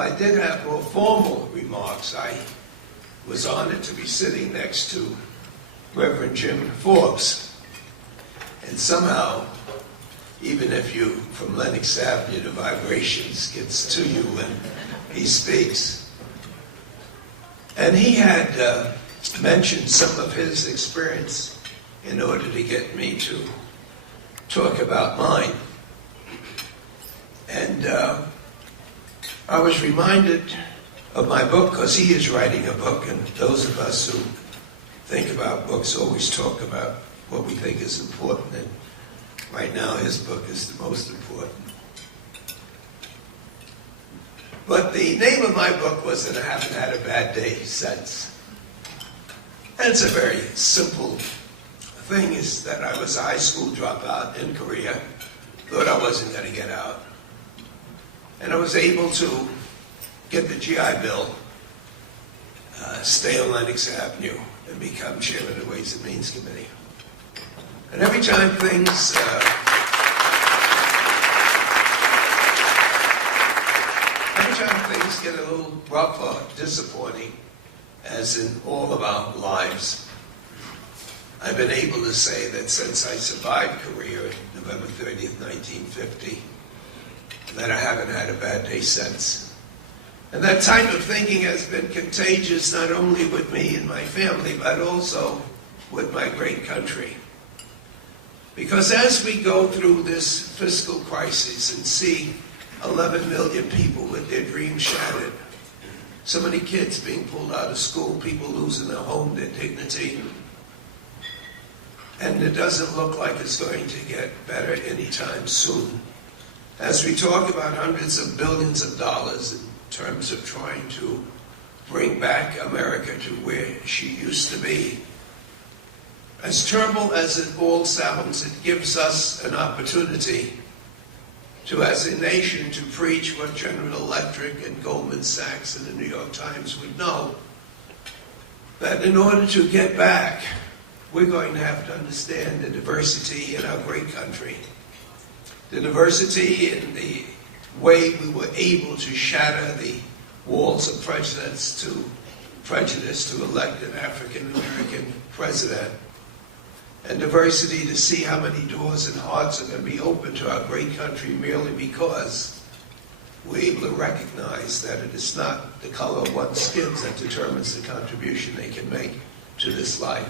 Well, I did have more formal remarks. I was honored to be sitting next to Reverend Jim Forbes. And somehow, even if you, from Lenox Avenue, the vibrations gets to you when he speaks. And he had mentioned some of his experience in order to get me to talk about mine. And I was reminded of my book, because he is writing a book, and those of us who think about books always talk about what we think is important, and right now his book is the most important. But the name of my book was that I haven't had a bad day since. And it's a very simple thing, is that I was a high school dropout in Korea, thought I wasn't going to get out. And I was able to get the GI Bill, stay on Lenox Avenue, and become chairman of the Ways and Means Committee. And every time things get a little rough or disappointing, as in all of our lives, I've been able to say that since I survived Korea, November 30th, 1950, that I haven't had a bad day since. And that type of thinking has been contagious not only with me and my family, but also with my great country. Because as we go through this fiscal crisis and see 11 million people with their dreams shattered, so many kids being pulled out of school, people losing their home, their dignity, and it doesn't look like it's going to get better anytime soon. As we talk about hundreds of billions of dollars in terms of trying to bring back America to where she used to be, as terrible as it all sounds, it gives us an opportunity to, as a nation, to preach what General Electric and Goldman Sachs and the New York Times would know, that in order to get back, we're going to have to understand the diversity in our great country. The diversity in the way we were able to shatter the walls of prejudice to elect an African-American president. And diversity to see how many doors and hearts are going to be open to our great country merely because we're able to recognize that it is not the color of one's skin that determines the contribution they can make to this life.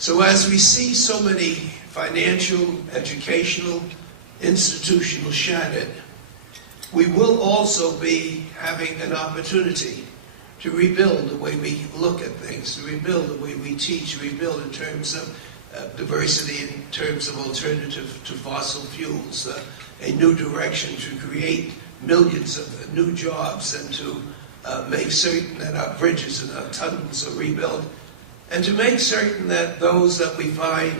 So as we see so many financial, educational, institutional shattered, we will also be having an opportunity to rebuild the way we look at things, to rebuild the way we teach, rebuild in terms of diversity, in terms of alternative to fossil fuels, a new direction to create millions of new jobs and to make certain that our bridges and our tunnels are rebuilt, and to make certain that those that we find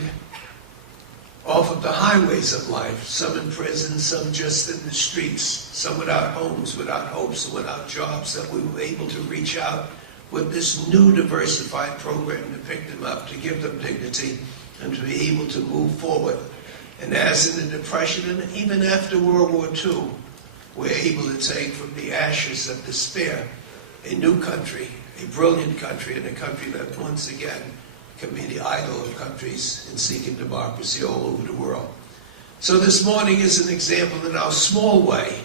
off of the highways of life, some in prison, some just in the streets, some without homes, without hopes, and without jobs, that we were able to reach out with this new diversified program to pick them up, to give them dignity, and to be able to move forward. And as in the Depression, and even after World War II, we're able to take from the ashes of despair a new country, a brilliant country, and a country that once again can be the idol of countries in seeking democracy all over the world. So this morning is an example in our small way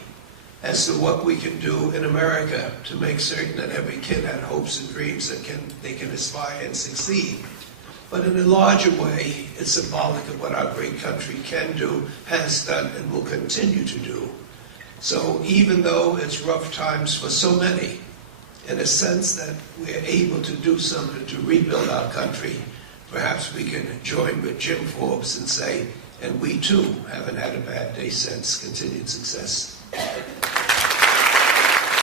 as to what we can do in America to make certain that every kid had hopes and dreams that they can aspire and succeed. But in a larger way, it's symbolic of what our great country can do, has done, and will continue to do. So even though it's rough times for so many, in a sense that we're able to do something to rebuild our country, perhaps we can join with Jim Forbes and say, and we too haven't had a bad day since. Continued success.